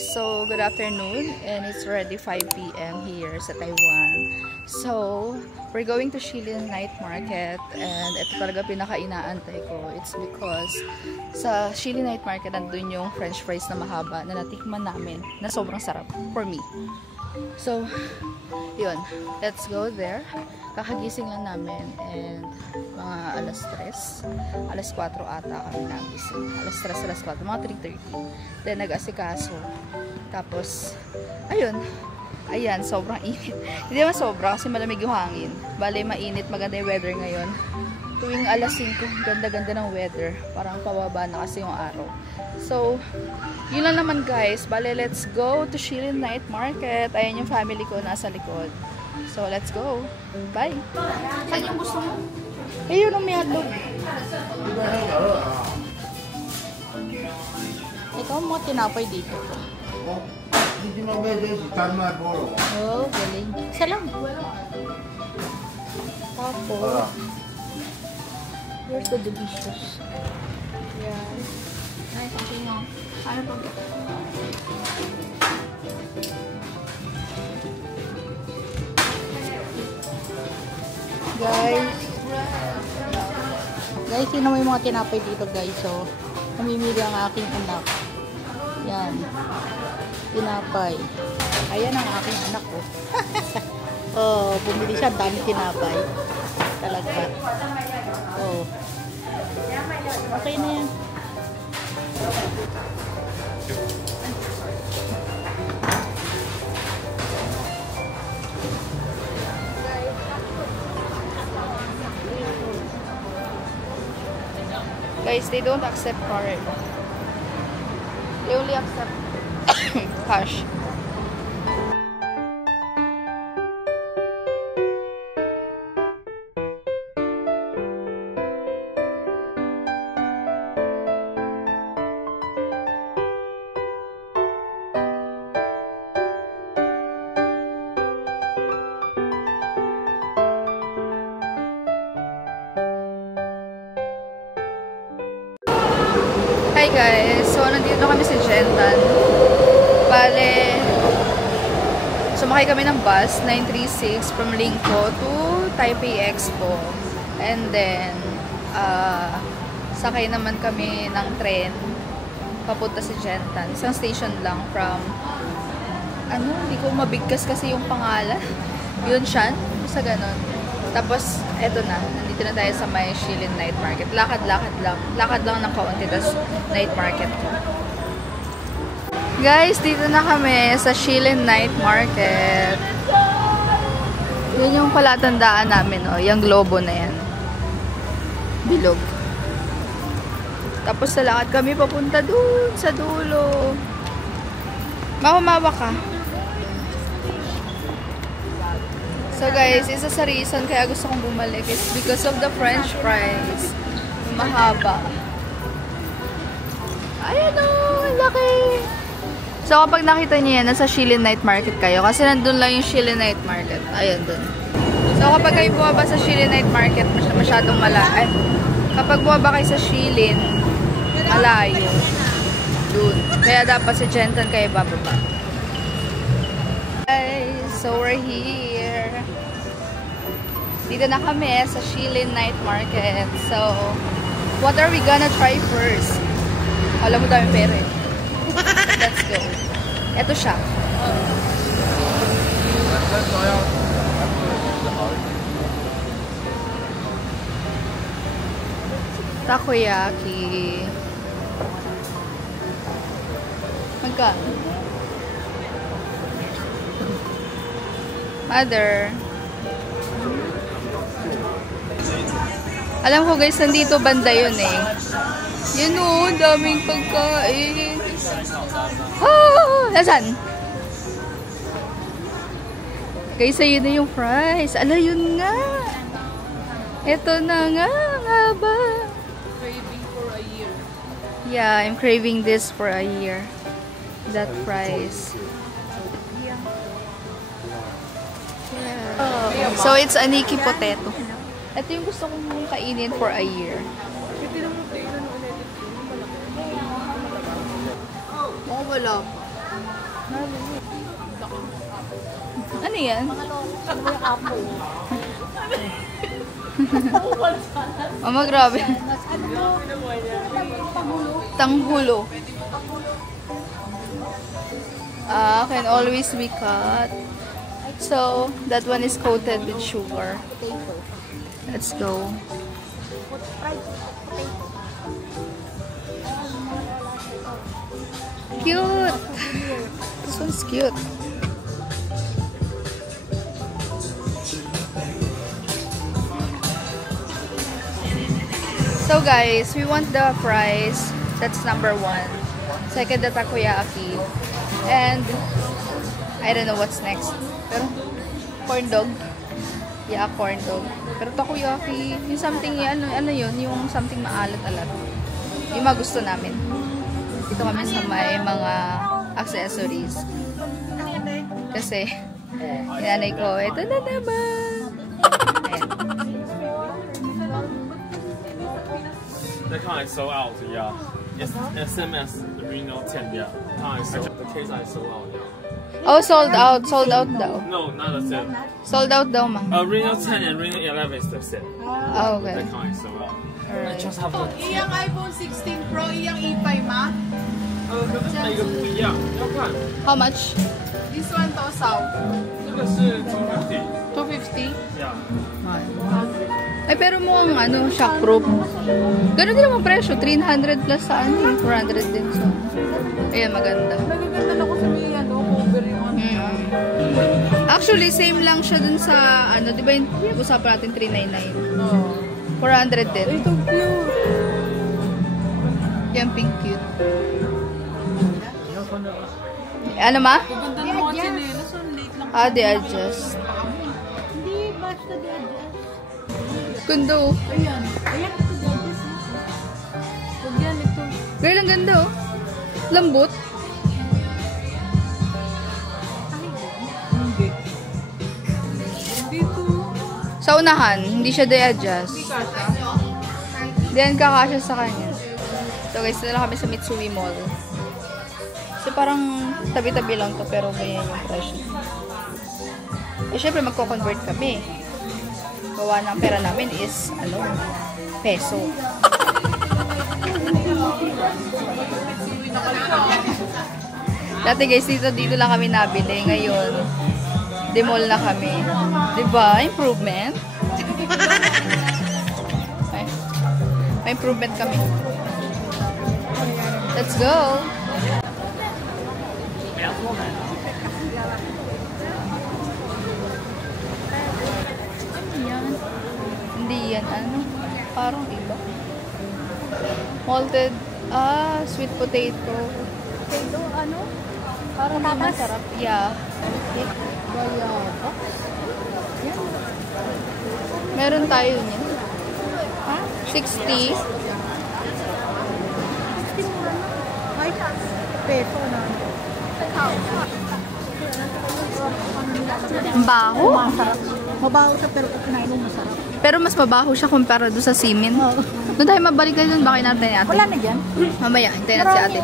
guys, so good afternoon and it's already 5 p.m. here sa Taiwan. So, we're going to Shilin Night Market and ito talaga pinaka-inaantay ko. It's because sa Shilin Night Market nandun yung french fries na mahaba na natikman namin na sobrang sarap for me. So, yun. Let's go there. Kakagising lang namin and mga alas 3, alas 4 ata kami nagising. Alas 3, alas 4, mga 3:30. Then nag-asikaso. Tapos, ayun. Ayan, sobrang init. Hindi naman sobra kasi malamig yung hangin. Bale, mainit. Maganda yung weather ngayon. Tuwing alas 5, ganda-ganda ng weather. Parang pababa na kasi yung araw. So, yun lang naman guys. Bale, let's go to Shilin Night Market. Ayan yung family ko nasa likod. So, let's go. Bye! Saan yung gusto mo? Ayun ang may hotdog. Ito ang mga tinapay dito. Oh, galing. Isa lang. Tapos, here's the delicious. Yan. Nice. Okay nga. Ano pag... Guys, sino mo yung mga tinapay dito guys? So, namimili ang aking anak. Yan. Tinapay. Ayan ang aking anak ko. Oh, bumili siya. Dami tinapay. Talaga. Oh. Okay na yan. Guys, they don't accept card. They only accept cash. Hi guys! So, nandito kami sa Gentan. Bale, sumakay kami ng bus 936 from Lingko to Taipei Expo. And then, sakay naman kami ng tren papunta sa Gentan. Isang station lang from, hindi ko mabigkas kasi yung pangalan. Yun siya, sa ganon. Tapos, eto na. Nandito na tayo sa may Shilin Night Market. Lakad-lakad lang. Lakad lang ng kaunti. Tapos, night market. Guys, dito na kami sa Shilin Night Market. Yun yung palatandaan namin, oh. Yung globo na yan. Bilog. Tapos, lakad kami papunta dun sa dulo. Mahumawa ka. So guys, isa sa reason kaya gusto kong bumalik is because of the french fries. Mahaba. Ayan o, laki! So kapag nakita niyo yan, nasa Shilin Night Market kayo. Kasi nandun lang yung Shilin Night Market. Ayan dun. So kapag kayo bumaba sa Shilin Night Market, masyadong malayo. Kapag bumaba kayo sa Shilin, malayo. Dun. Kaya dapat sa Gentan kayo bababa. Guys, so we're here. Dito na kami sa Shilin Night Market. So, what are we gonna try first? Alam mo dami pera eh. Let's go. Ito siya. Takoyaki. Magkano? Mother. Alam ko guys, nandito banda yun eh. Yun o, daming pagkain. Oh, nasaan? Guys, ayun na yung fries. Ala, yun nga. Ito na nga ba? Craving for a year. Yeah, I'm craving this for a year. That fries. Yeah. So, it's a Nikki potato. Ito yung gusto kong kainin for a year. Oh, wala pa. Ano yan? Mama, grabe. Tanghulo. Can always be cut. So, that one is coated with sugar. Let's go. Cute! This one's cute. So guys, we want the fries. That's number 1. Second, the takoyaki. And I don't know what's next. Pero corn dog. Yeah, corn dog. Pero takoyaki, yung something, ano yun, yung something maalat-alat. Yung mga gusto namin. Dito kami sa may mga accessories. Kasi, inanay ko, ito na naman. Ayan. That kind I sold out, yeah. It's SMS Reno 10, yeah. The case I sold out, yeah. Oh, sold out. Sold out daw. No, not the same. Sold out daw, ma. Reno 10 and Reno 11 is the same. Oh, okay. That kind I sold out. I Alright. just have the. Iyang iPhone 16 Pro, iyang E5 ma. 可是每个不一样，要看。 How much? This one to South. 这个是250。 250? Yeah. Ay, pero mo ang shockproof. Ganun din naman presyo. 300 plus sa 400 din sa. Ayan, maganda. Nagaganda na ko sa may cover yun. Actually, same lang siya dun sa, di ba yung usapan natin 399? Oh. 400 din. Ito cute. Yung pink cute. Ano ma? Gaganda ng mga chinelas. Ang late lang. They adjust. Hindi, basta di-adjust. Kundo. Ayan. Ayan, ito di-adjust. Huwag yan, ito. Girl, ang ganda oh. Lambot. Hindi. Dito. Sa unahan, hindi siya de-adjust. Hindi kasha. Then, kakasya sa kanya. So guys, dala kami sa Mitsui Mall. So parang tabi-tabi lang to, pero ganyan yung presyo. Eh, syempre magko-convert kami. Gawa ng pera namin is, peso. Dati guys, dito lang kami nabili. Ngayon, demall na kami. Diba? Improvement. May improvement kami. Let's go! Yan. Hindi yan. Parang iba. Malted, sweet potato. Potato, parang hindi masarap. Yeah. Yan. Meron tayo niyan. 60. Peso na. Ang baho. Mabaho siya pero kung kinain mo masarap. Pero mas mabaho siya kumpara doon sa simin. Doon tayo mabalik tayo doon. Bakit natin natin? Wala na dyan. Mamaya, hintayin natin si ate.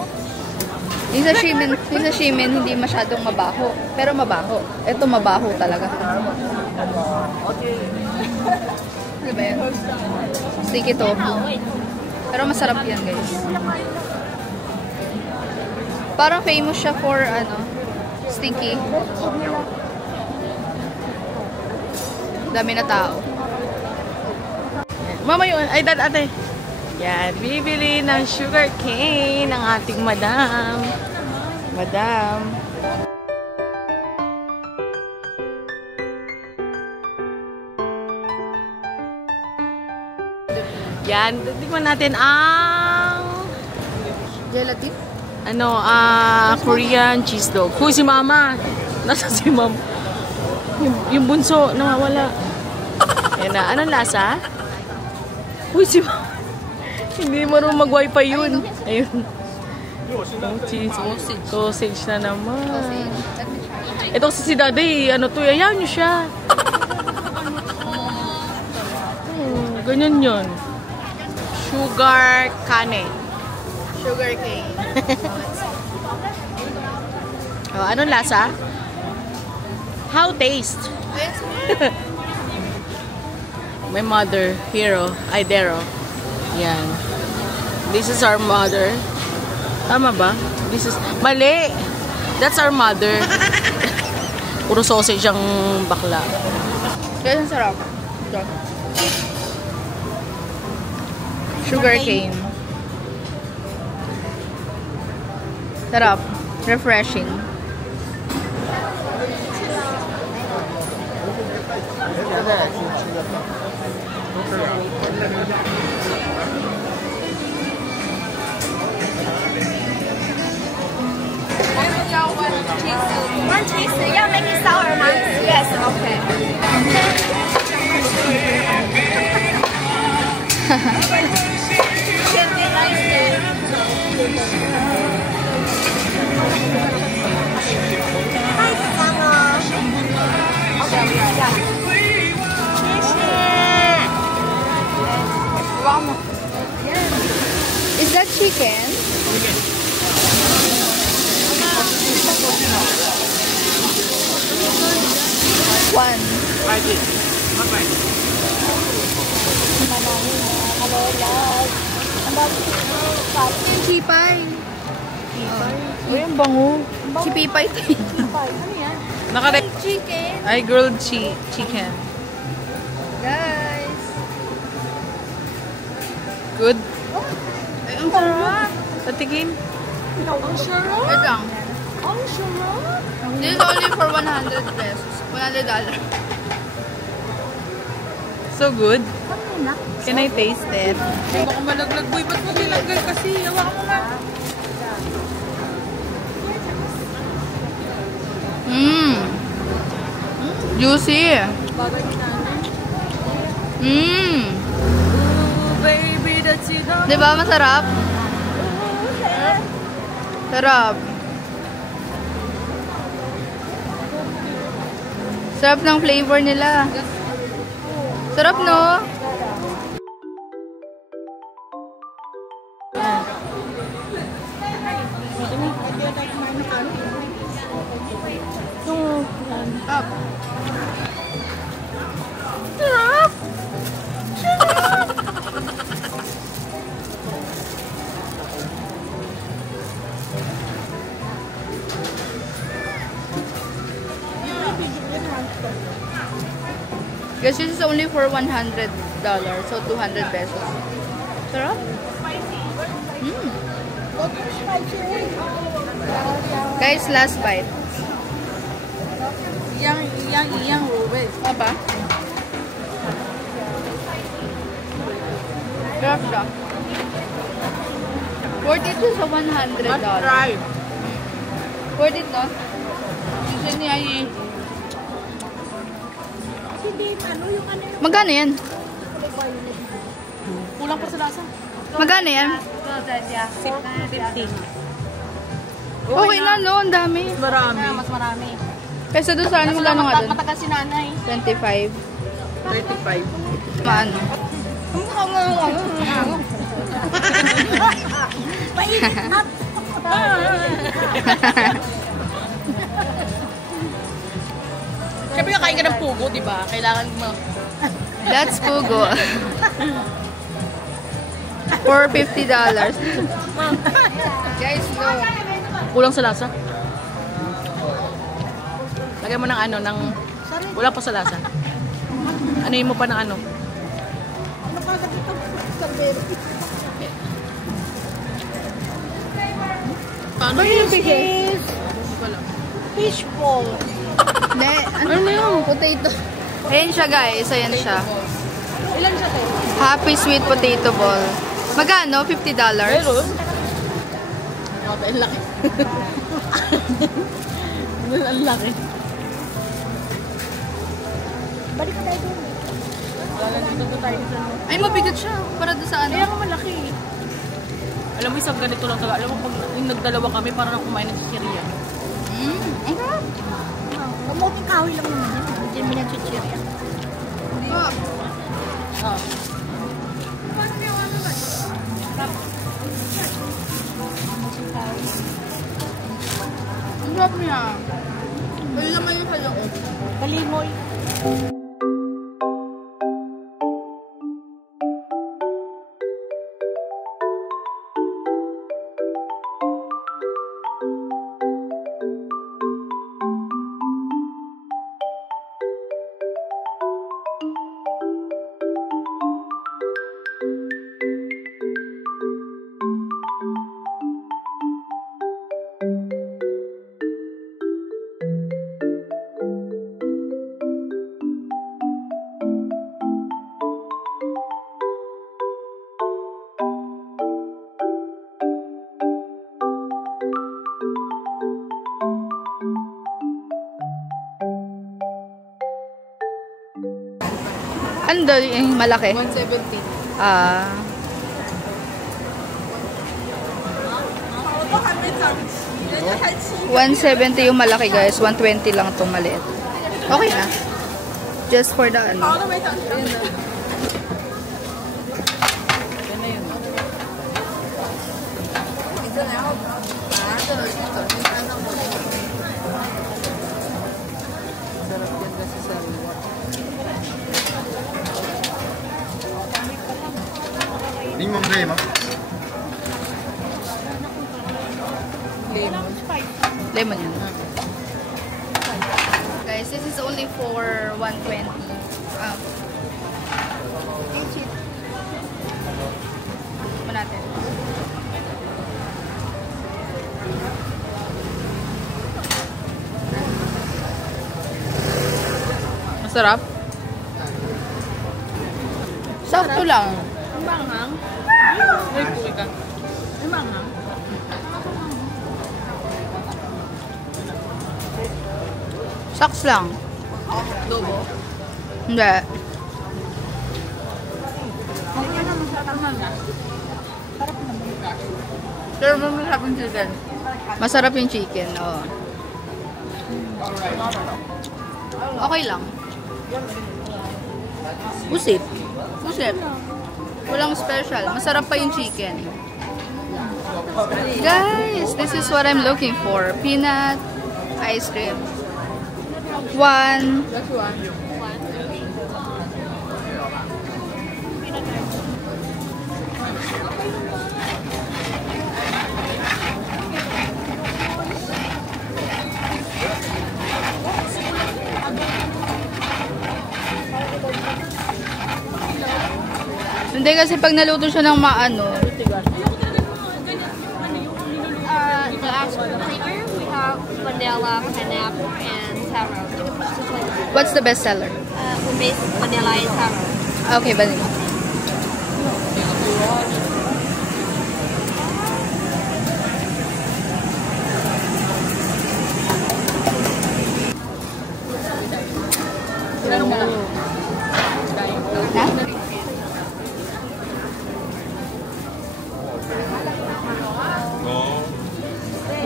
Yung sa shimin, hindi masyadong mabaho. Pero mabaho. Ito mabaho talaga. Ano ba yan? Sticky tofu. Pero masarap yan, guys. Parang famous siya for, sticky. Dami na tao. Mama yun. Ay, ate. Yan. Bibili ng sugar cane ng ating madam. Madam. Yan. Tingnan natin ang Gelatin? Korean cheese dog. Huy, si mama. Nasa si mama. Yung bunso, nawawala. Yan na. Anong lasa? Huy, si mama. Hindi marunong mag-wifi yun. Ayun. Cheese. Sausage na naman. Ito kasi si daddy, ayaw niyo siya. Ganyan yun. Sugar cane. Sugar cane. Oh, anong lasa? How taste? My mother, Hero, Idero. Yan. This is our mother. Tama ba? This is... Mali! That's our mother. Puro sausage ang bakla. Kaya ang sarap. Ito. Sugar cane. Sarap. Refreshing. One cheese, yeah, make it sour, man. Yes, okay. Is that chicken? One. Chipay. Uy, ang bango. Chipipay. Chicken. Ay, grilled chicken. Guys. Good. Ay, ang sarap. Patikim. Wait lang. This is only for 100 pesos. $100. So good. Can I taste it? Baka malaglag, boy. Ba't mo nilagay kasi? Hawakan mo na. Juicy. Baby, that's it. Diba masarap? Sarap. Sarap ng flavor nila. Sarap, no? Up. Sarap! Guys, this is only for $100, so 200 pesos. Sarap? Guys, last bite. Iyang, Ruben. Apa? Sarap siya. Worth it sa $100. Try. Worth it, no? Gusto niya Magkano yan? Kulang pa sa lasa. Magkano yan? 50. Okay na, no? Ang dami. Marami. Mas marami. Kaysa doon sa ano, wala nga doon? Matagal si nanay. 25. 35. Paano? Mainit. Siyempre kakain ka ng pugo, di ba? Kailangan mo. That's pugo. For $50. Guys, no. Kulang sa lasa. Lagyan mo ng ano, ng... Wala pa sa lasa. Anuhin mo pa ng ano. Ano yung Cheese. Fishbowl. Ne, ano yung potato? Ayan siya, guys. Ayan siya. Ilan siya to? Happy Sweet Potato Ball. Magkano? $50? Meron? Ang laki. Ang laki. Balik ka tayo doon. Wala dito tayo dito. Ay, mabigat siya. Para doon sa ano. Kaya nga malaki. Alam mo, isang ganito lang talaga. Alam mo, pag yung nagdalawa kami, parang kumain ng chichirya. Ang sarap. Kamuting kahoy lang naman yan. Hindi mo yan chichirya. Oh. Oh. Sarap niya. Wala naman yung sa loob. Kalimoy. Ano daw yung malaki? 170. Ah. $170 yung malaki guys. 120 lang itong maliit. Okay na. Just for the ano. Limon crema. Lemon yun. Guys, this is only for 120. Ito natin. Masarap? Sakto lang. Ang banghang. Ay, puwi ka. Ang banghang. Saks lang. Adobo. Hindi. Pero masarap yung chicken. Masarap yung chicken, oo. Okay lang. Pusit. Pusit. Walang special. Masarap pa yung chicken. Guys, this is what I'm looking for. Peanut ice cream. One. That's one. Hindi kasi pag naluto siya ng maano. The actual flavor, we have vanilla, pineapple, and taro. What's the best seller? We made vanilla and taro. Okay, vanilla.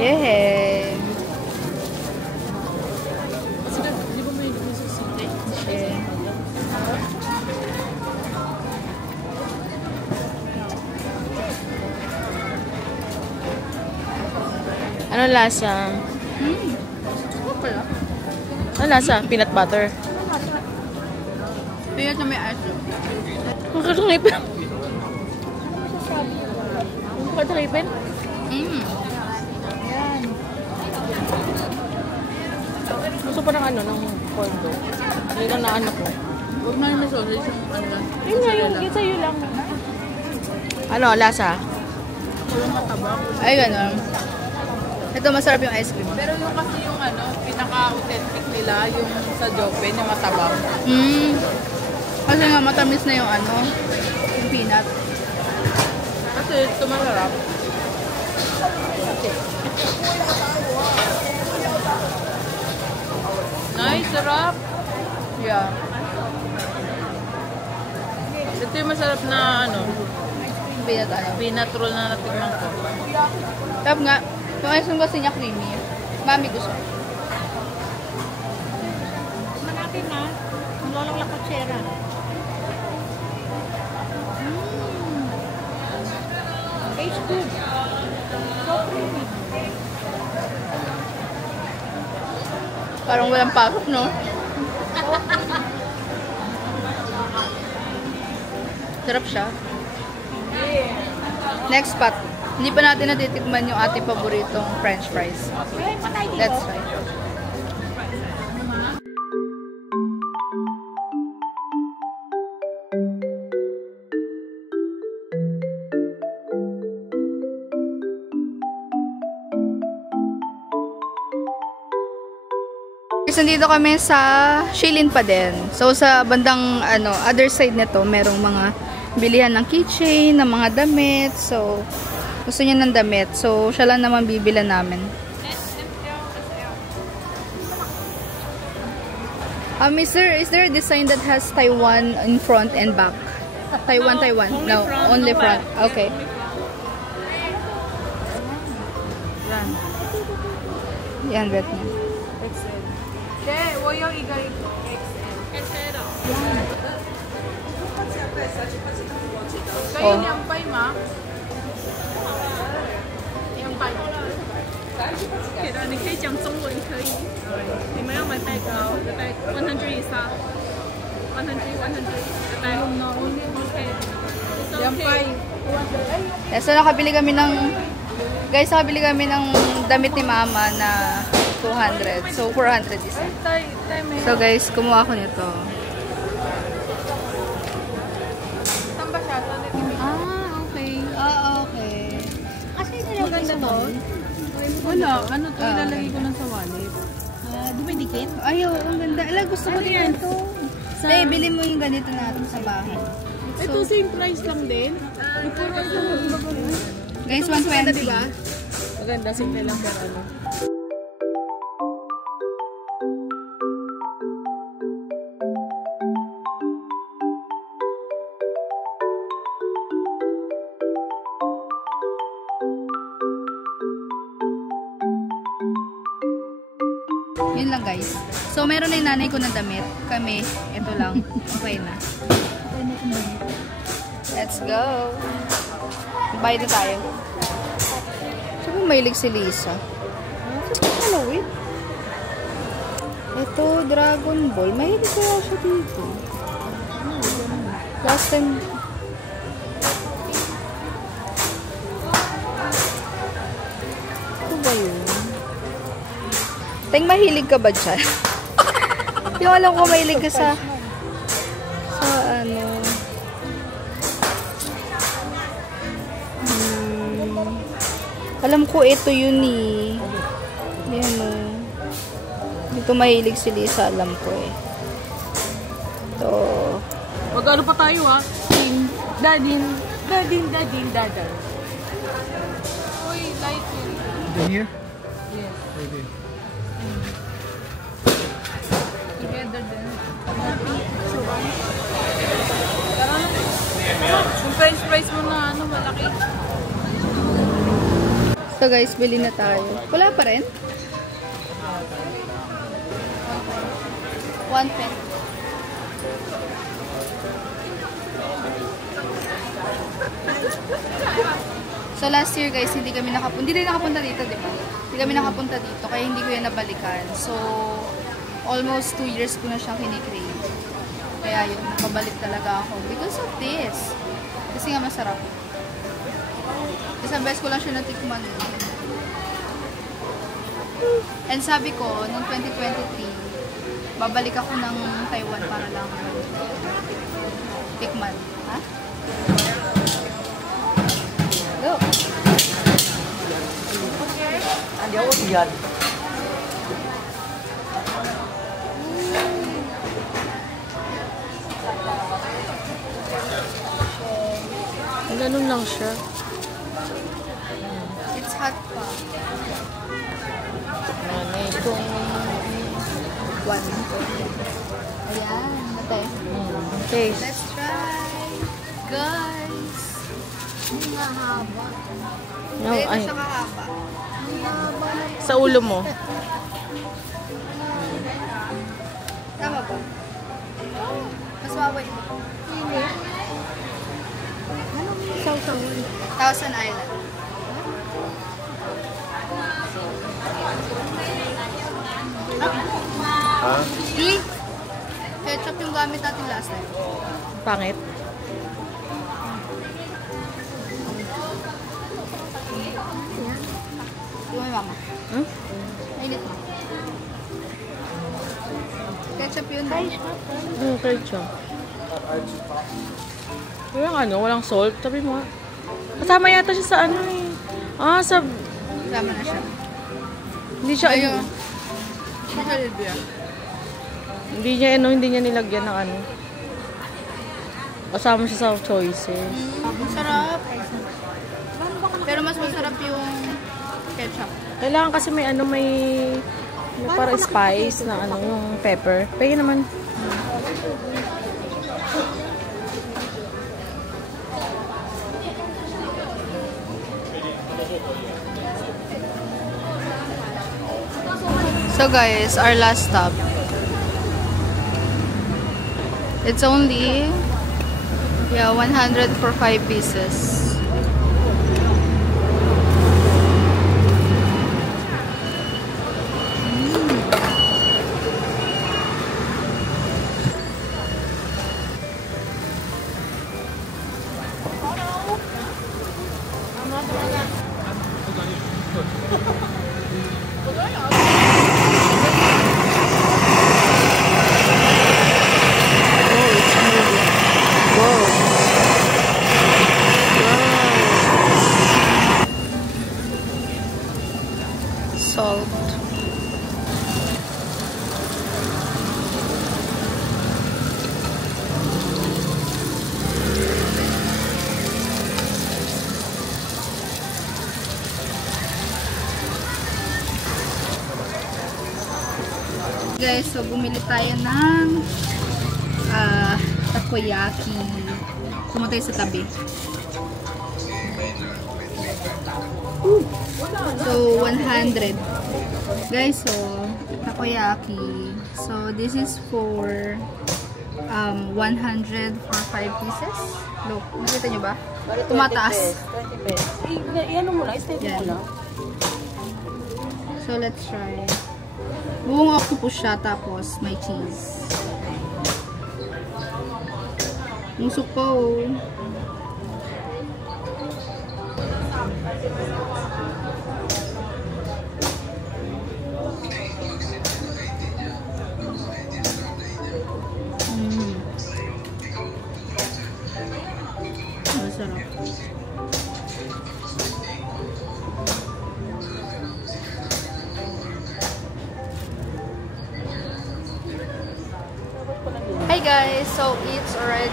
Yay! Di ba may susunod? Okay. Ano lasa? Ano lasa? Peanut butter. Tingnan na may ice cream. Ang kakangipin. Ang kakangipin? Gusto pa ng ano, ng corn dog. Yun ang naanak ko. Huwag na yung sausage yung ano lang. Yun nga, yung sa'yo lang. Ano, lasa? Ay, gano'n. Ito, masarap yung ice cream. Pero yung kasi yung ano, pinaka-authentic nila, yung sa Jopen, yung matabang. Kasi nga matamis na yung ano, yung peanut. Kasi ito masarap. Nice, sarap. Yeah. Ito yung masarap na ano, Peanut ano. peanut roll na natikman ko. Tapos nga, yung ice cream kasi niya creamy. Mami gusto. Manapin na. Ang lolang lakotsera. Tastes good. So creamy. Parang walang pasok, no? Sarap siya. Next spot. Hindi pa natin natitikman yung ating paboritong french fries. Let's try. Nandito kami sa Shilin pa din. So, sa bandang other side nito, merong mga bilihan ng keychain, ng mga damit. So, gusto niya ng damit. So, siya lang naman bibila namin. Sir, is there a design that has Taiwan in front and back? Taiwan. No, only front. Okay. Yan, bet niya. Kayo yung pay, ma? Yung pay. 你可以讲中文可以。你们要买 bag 吗 ？bag 100 以上。100 bag. Okay. Yung pay. Yeah, so nakabili kami ng damit ni Mama na 200. So 400 isa. So guys, kumuha ako nito. Saan ba siya? Okay. Okay. Maganda to? Wala. Ano to? Ilalagay ko lang sa wallet. Dumidikit? Ayaw, ang ganda. Ala, gusto ko din ito. Hey, bili mo yung ganito natin sa bahay. Ito same price lang din. Guys, 120. Diba? Maganda, simple lang pero ano. Yun lang guys. So, meron na yung nanay ko na damit. Kami, ito lang. Okay na. Let's go. Bye na tayo. Sabi mahilig si Lisa. Halloween. Ito, Dragon Ball. Mahilig kaya siya dito. Last time. Ito ba yun? Teng, mahilig ka ba dyan? Yung alam ko mahilig ka sa ano. Alam ko ito yun eh. Yan o. Dito mahilig si Lisa, alam ko eh. Ito. Mag-ano pa tayo ha? Dadin. Uy, light yun. Here? Yes. Okay. Together din. Tara na. Yung french fries mo na ano, malaki. So guys, bili na tayo. Wala pa rin? 1 pen. So last year guys, hindi rin nakapunta dito, di ba? Hindi kami nakapunta dito, kaya hindi ko yan nabalikan. So, almost 2 years ko na siyang kinikrave. Kaya yun, nakabalik talaga ako because of this. Kasi nga masarap. Isang beses ko lang siya natikman. And sabi ko, noong 2023, babalik ako ng Taiwan para lang tikman. Ha? Go! Andiyan ko yan. Ganun lang siya. It's hot pa. Nanay kong... 1. Ayan, matay. Okay. Let's try! Guys! Ang haba. No, Ito ay. siya kahaba. Sa ulo mo. Tama ba? Mas mabay ba? Hindi. Thousand Island. Huh? Ketchup yung gamit natin last time. Pangit. Yung may mama. Hmm? Mainit mo. Ketchup yun. Ketchup. Walang salt. Sabi mo. Kasama yata siya sa ano eh. Sa... Tama na siya. Hindi siya Ayun. Siya Libya. Hindi niya nilagyan ng ano. Kasama siya sa choices. Masarap. Pero mas masarap yung ketchup. Kailangan kasi may para spice na yung pepper. Pwede naman. So guys, our last stop. It's only 100 for 5 pieces. Salt. Guys, so bumili tayo ng takoyaki. Pumunta tayo sa tabi. So, 100. Guys, so, takoyaki. So, this is for 100 for 5 pieces. Look, nakita nyo ba? Tumataas. 20 pesos. Iyan mo lang, stay mo lang. So, let's try. Buong octopus siya, tapos may cheese. Musok po. Masarap. Hi guys! So it's already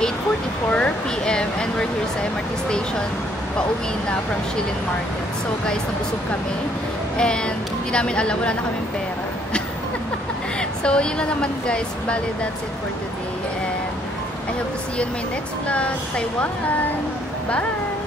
8:44 PM and we're here sa MRT station pauwi na from Shilin Market. So guys, nabusog kami and hindi namin alam, wala na kaming pera. So yun na naman guys, bali that's it for today and I hope to see you in my next vlog. Taiwan! Bye!